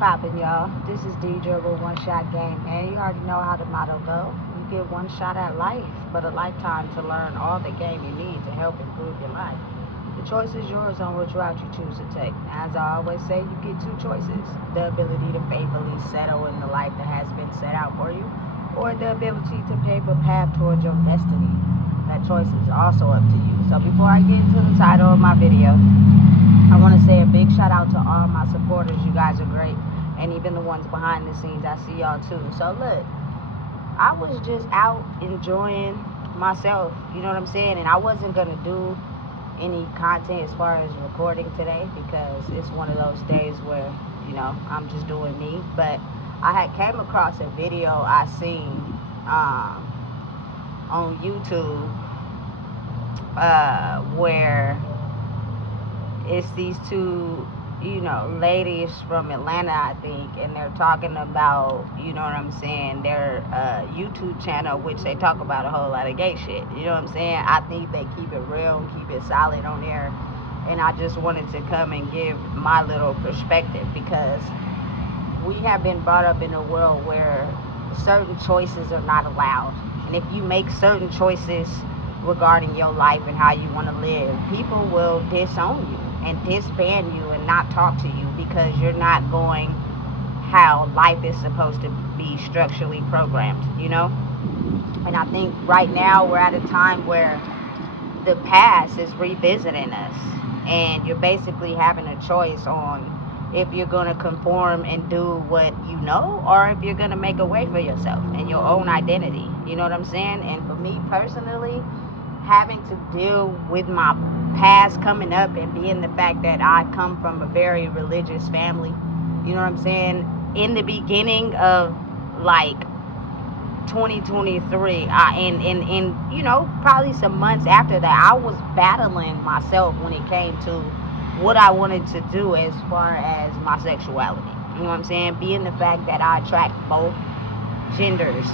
poppin', y'all? This is Deidre with One Shot Game, man. You already know how the motto go. You get one shot at life, but a lifetime to learn all the game you need to help improve your life. The choice is yours on which route you choose to take. As I always say, you get two choices: the ability to faithfully settle in the life that has been set out for you, or the ability to pave a path towards your destiny. That choice is also up to you. So before I get into the title of my video, I want to say a big shout out to all my supporters. You guys are great. And even the ones behind the scenes, I see y'all too. So look, I was just out enjoying myself, you know what I'm saying? And I wasn't going to do any content as far as recording today because it's one of those days where, I'm just doing me. But I had came across a video I seen on YouTube where it's these two, ladies from Atlanta, I think, and they're talking about, their YouTube channel, which they talk about a whole lot of gay shit. You know what I'm saying? I think they keep it real, keep it solid on there, and I just wanted to come and give my little perspective because we have been brought up in a world where certain choices are not allowed, and if you make certain choices regarding your life and how you want to live, people will disown you and disband you and not talk to you because you're not going how life is supposed to be structurally programmed, And I think right now we're at a time where the past is revisiting us, and you're basically having a choice on if you're going to conform and do what you know, or if you're going to make a way for yourself and your own identity. You know what I'm saying? And for me personally, having to deal with my past coming up and being the fact that I come from a very religious family, you know what I'm saying? In the beginning of like 2023, probably some months after that, I was battling myself when it came to what I wanted to do as far as my sexuality. You know what I'm saying? Being the fact that I attract both genders,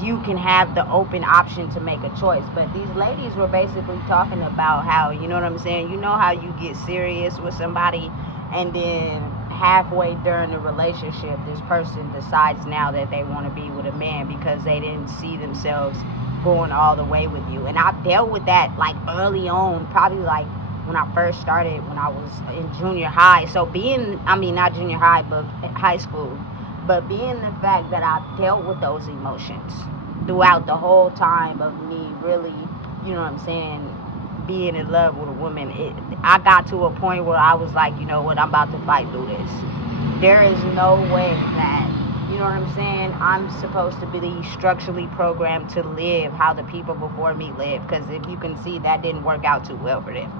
you can have the open option to make a choice. But these ladies were basically talking about how, you know what I'm saying, how you get serious with somebody and then halfway during the relationship this person decides now that they want to be with a man because they didn't see themselves going all the way with you. And I've dealt with that like early on, probably like when I first started, when I was in junior high. So not junior high, but high school. But being the fact that I dealt with those emotions throughout the whole time of me really, being in love with a woman, I got to a point where I was like, you know what, I'm about to fight through this. There is no way that, I'm supposed to be structurally programmed to live how the people before me live, because if you can see, that didn't work out too well for them.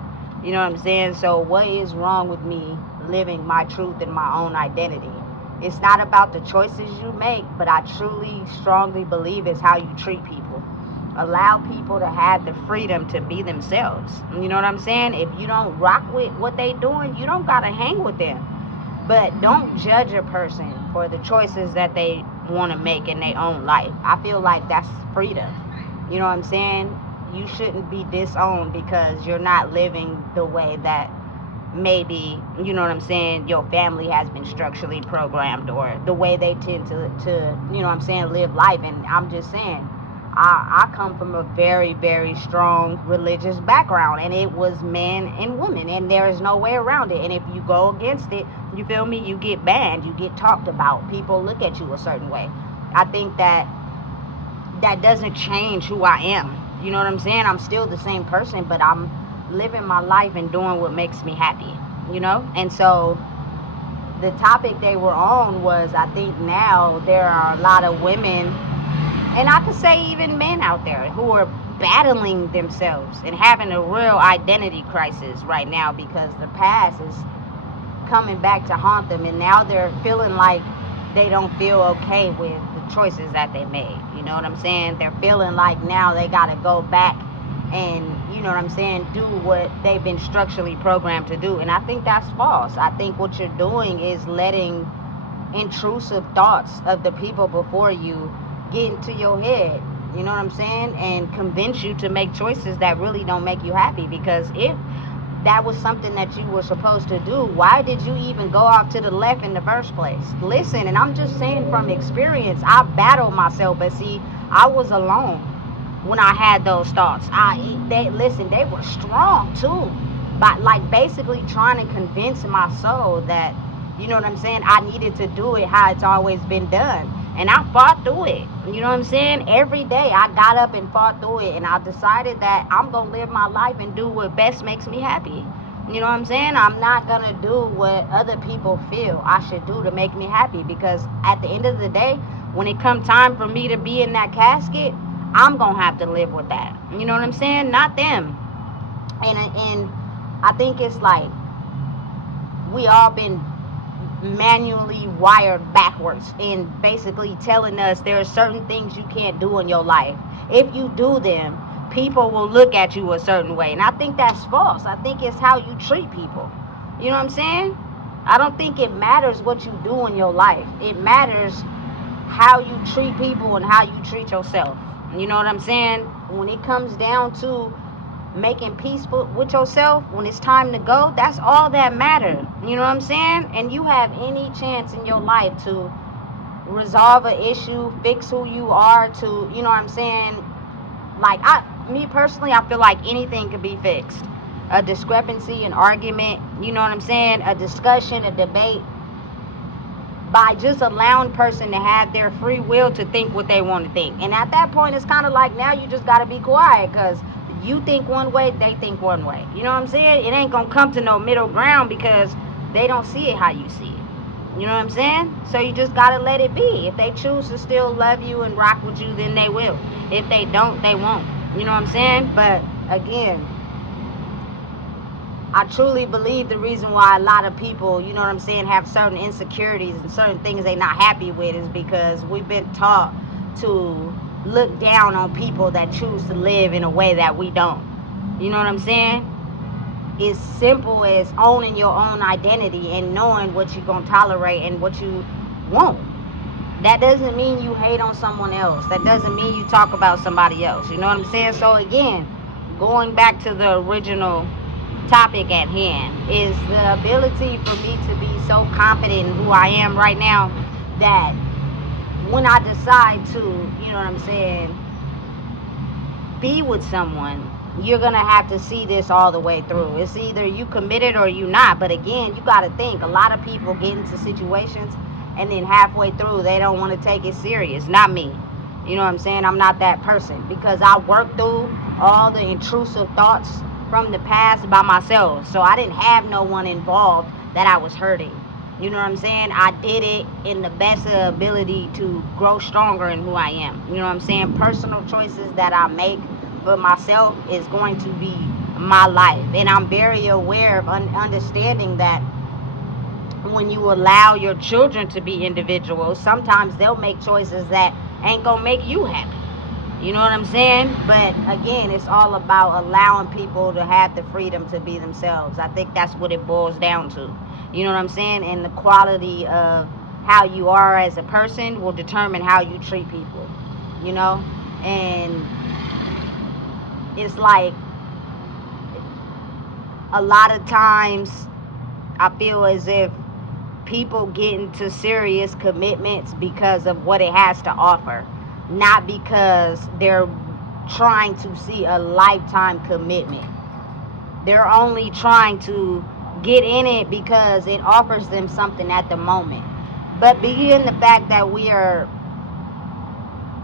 You know what I'm saying? So what is wrong with me living my truth and my own identity? It's not about the choices you make, but I truly, strongly believe it's how you treat people. Allow people to have the freedom to be themselves. You know what I'm saying? If you don't rock with what they doing, you don't got to hang with them. But don't judge a person for the choices that they want to make in their own life. I feel like that's freedom. You know what I'm saying? You shouldn't be disowned because you're not living the way that maybe, your family has been structurally programmed, or the way they tend to live life. And I'm just saying, I come from a very, very strong religious background, and it was man and woman, and there is no way around it. And if you go against it, you feel me, you get banned, you get talked about, people look at you a certain way. I think that doesn't change who I am. You know what I'm saying? I'm still the same person, but I'm living my life and doing what makes me happy, And so the topic they were on was, I think now there are a lot of women, and I could say even men out there, who are battling themselves and having a real identity crisis right now because the past is coming back to haunt them, and now they're feeling like they don't feel okay with the choices that they made. You know what I'm saying? They're feeling like now they got to go back and, do what they've been structurally programmed to do. And I think that's false. I think what you're doing is letting intrusive thoughts of the people before you get into your head, and convince you to make choices that really don't make you happy. Because if that was something that you were supposed to do, why did you even go off to the left in the first place? Listen, and I'm just saying from experience, I battled myself, but see, I was alone when I had those thoughts. They were strong too, but like basically trying to convince my soul that, you know what I'm saying, I needed to do it how it's always been done. And I fought through it. You know what I'm saying? Every day I got up and fought through it. And I decided that I'm going to live my life and do what best makes me happy. You know what I'm saying? I'm not going to do what other people feel I should do to make me happy. Because at the end of the day, when it comes time for me to be in that casket, I'm going to have to live with that. You know what I'm saying? Not them. And I think it's like we all been manually wired backwards and basically telling us there are certain things you can't do in your life. If you do them, people will look at you a certain way. And I think that's false. I think it's how you treat people. You know what I'm saying? I don't think it matters what you do in your life. It matters how you treat people and how you treat yourself. You know what I'm saying? When it comes down to making peace with yourself, when it's time to go, that's all that matters. You know what I'm saying? And you have any chance in your life to resolve an issue, fix who you are, to, you know what I'm saying? Like, me personally, I feel like anything could be fixed. A discrepancy, an argument, you know what I'm saying? A discussion, a debate. By just allowing person to have their free will to think what they want to think. And at that point, it's kind of like now you just got to be quiet, because you think one way, they think one way. You know what I'm saying? It ain't gonna come to no middle ground because they don't see it how you see it. You know what I'm saying? So you just gotta let it be. If they choose to still love you and rock with you, then they will. If they don't, they won't. You know what I'm saying? But again, I truly believe the reason why a lot of people, you know what I'm saying, have certain insecurities and certain things they're not happy with is because we've been taught to look down on people that choose to live in a way that we don't. You know what I'm saying? It's simple as owning your own identity and knowing what you're going to tolerate and what you won't. That doesn't mean you hate on someone else. That doesn't mean you talk about somebody else. You know what I'm saying? So again, going back to the original topic at hand, is the ability for me to be so confident in who I am right now that when I decide to, you know what I'm saying, be with someone, you're going to have to see this all the way through. It's either you committed or you not. But again, you got to think, a lot of people get into situations and then halfway through, they don't want to take it serious. Not me. You know what I'm saying? I'm not that person, because I worked through all the intrusive thoughts from the past by myself. So I didn't have no one involved that I was hurting. You know what I'm saying? I did it in the best ability to grow stronger in who I am. You know what I'm saying? Personal choices that I make for myself is going to be my life. And I'm very aware of understanding that when you allow your children to be individuals, sometimes they'll make choices that ain't gonna make you happy. You know what I'm saying? But again, it's all about allowing people to have the freedom to be themselves. I think that's what it boils down to. You know what I'm saying? And the quality of how you are as a person will determine how you treat people. You know? And it's like, a lot of times I feel as if people get into serious commitments because of what it has to offer, not because they're trying to see a lifetime commitment. They're only trying to get in it because it offers them something at the moment. But being the fact that we are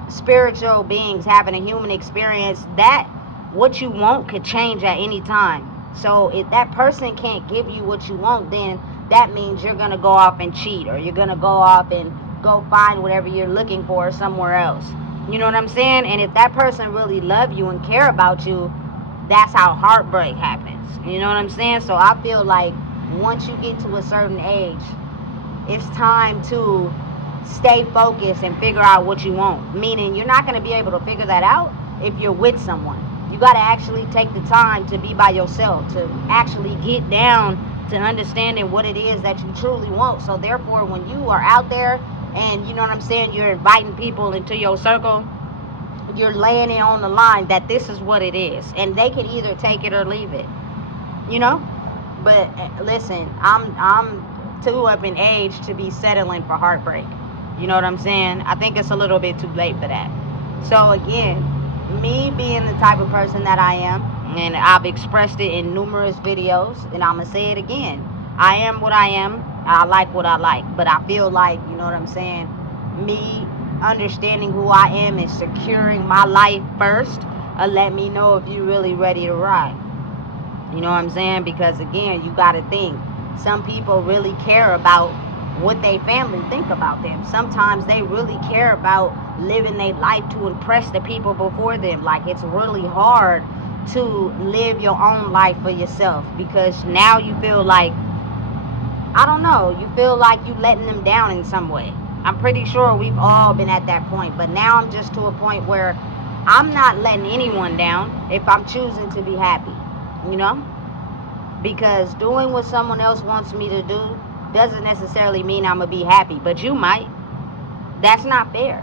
spiritual beings having a human experience, that what you want could change at any time. So if that person can't give you what you want, then that means you're going to go off and cheat, or you're going to go off and go find whatever you're looking for somewhere else. You know what I'm saying? And if that person really love you and care about you, that's how heartbreak happens. You know what I'm saying? So I feel like once you get to a certain age, it's time to stay focused and figure out what you want. Meaning you're not going to be able to figure that out if you're with someone. You got to actually take the time to be by yourself, to actually get down to understanding what it is that you truly want. So therefore, when you are out there and, you know what I'm saying, you're inviting people into your circle, you're laying it on the line that this is what it is, and they can either take it or leave it. you know. But listen, I'm too up in age to be settling for heartbreak. You know what I'm saying? I think it's a little bit too late for that. So again, me being the type of person that I am, and I've expressed it in numerous videos, and I'm gonna say it again. I am what I am. I like what I like. But I feel like, you know what I'm saying, me understanding who I am and securing my life first, let me know if you're really ready to ride. You know what I'm saying? Because again, you gotta think, some people really care about what their family think about them. Sometimes they really care about living their life to impress the people before them. Like, it's really hard to live your own life for yourself, because now you feel like, I don't know, you feel like you letting them down in some way. I'm pretty sure we've all been at that point, but now I'm just to a point where I'm not letting anyone down if I'm choosing to be happy, you know? Because doing what someone else wants me to do doesn't necessarily mean I'm gonna be happy, but you might. That's not fair.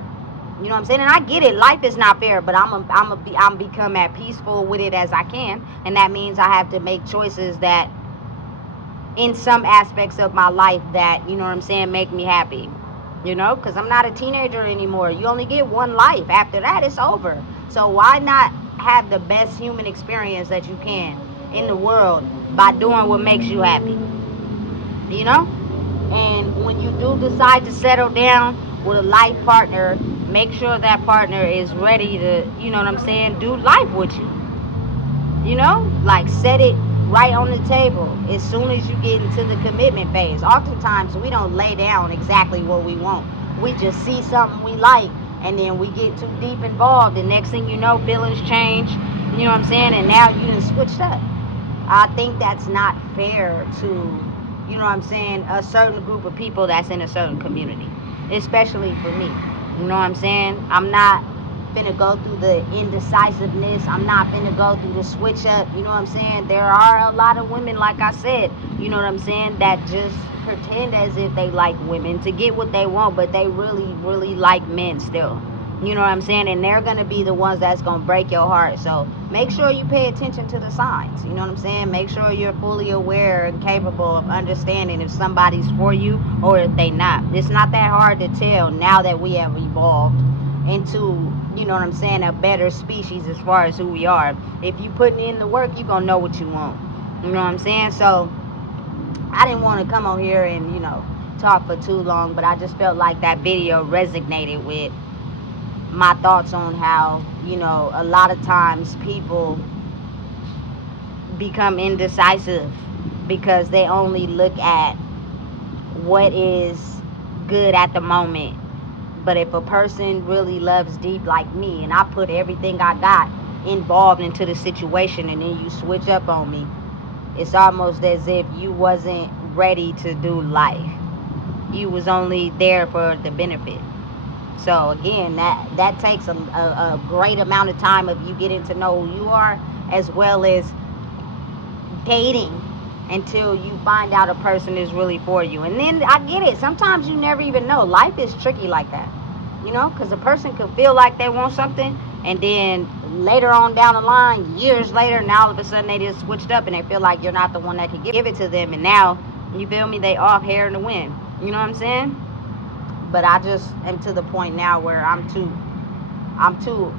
You know what I'm saying? And I get it. Life is not fair, but I'm become as peaceful with it as I can, and that means I have to make choices that, in some aspects of my life, that, you know what I'm saying, make me happy. You know, because I'm not a teenager anymore. You only get one life. After that, it's over. So why not have the best human experience that you can in the world by doing what makes you happy? You know? And when you do decide to settle down with a life partner, make sure that partner is ready to, you know what I'm saying, do life with you. You know? Like, set it right on the table as soon as you get into the commitment phase. Oftentimes, we don't lay down exactly what we want. We just see something we like, and then we get too deep involved. The next thing you know, feelings change, you know what I'm saying, and now you done switched up. I think that's not fair to, you know what I'm saying, a certain group of people that's in a certain community, especially for me. You know what I'm saying? I'm not finna go through the indecisiveness. I'm not finna go through the switch up. You know what I'm saying? There are a lot of women, like I said, you know what I'm saying, that just pretend as if they like women to get what they want, but they really, really like men still. You know what I'm saying? And they're gonna be the ones that's gonna break your heart. So make sure you pay attention to the signs. You know what I'm saying? Make sure you're fully aware and capable of understanding if somebody's for you or if they not. It's not that hard to tell now that we have evolved into, you know what I'm saying, a better species as far as who we are. If you putting in the work, you gonna know what you want. You know what I'm saying? So I didn't want to come on here and, you know, talk for too long, but I just felt like that video resonated with my thoughts on how, you know, a lot of times people become indecisive because they only look at what is good at the moment. But if a person really loves deep like me, and I put everything I got involved into the situation, and then you switch up on me, it's almost as if you wasn't ready to do life. You was only there for the benefit. So again, that takes a great amount of time of you getting to know who you are, as well as dating until you find out a person is really for you. And then I get it. Sometimes you never even know. Life is tricky like that. You know, because a person could feel like they want something, and then later on down the line, years later, now all of a sudden they just switched up and they feel like you're not the one that can give it to them. And now, you feel me, they off hair in the wind. You know what I'm saying? But I just am to the point now where I'm too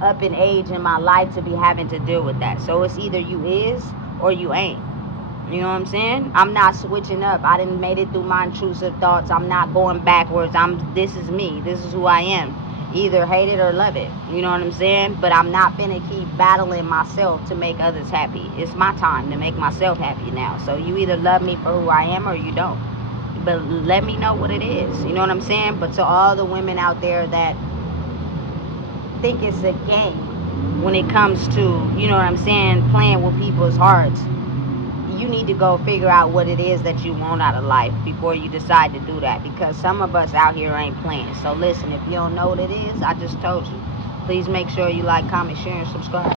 up in age in my life to be having to deal with that. So it's either you is or you ain't. You know what I'm saying? I'm not switching up. I didn't made it through my intrusive thoughts. I'm not going backwards. This is me. This is who I am. Either hate it or love it. You know what I'm saying? But I'm not finna keep battling myself to make others happy. It's my time to make myself happy now. So you either love me for who I am or you don't. But let me know what it is. You know what I'm saying? But to all the women out there that think it's a game when it comes to, you know what I'm saying, playing with people's hearts, you need to go figure out what it is that you want out of life before you decide to do that, because some of us out here ain't playing. So listen, if you don't know what it is, I just told you. Please make sure you like, comment, share, and subscribe.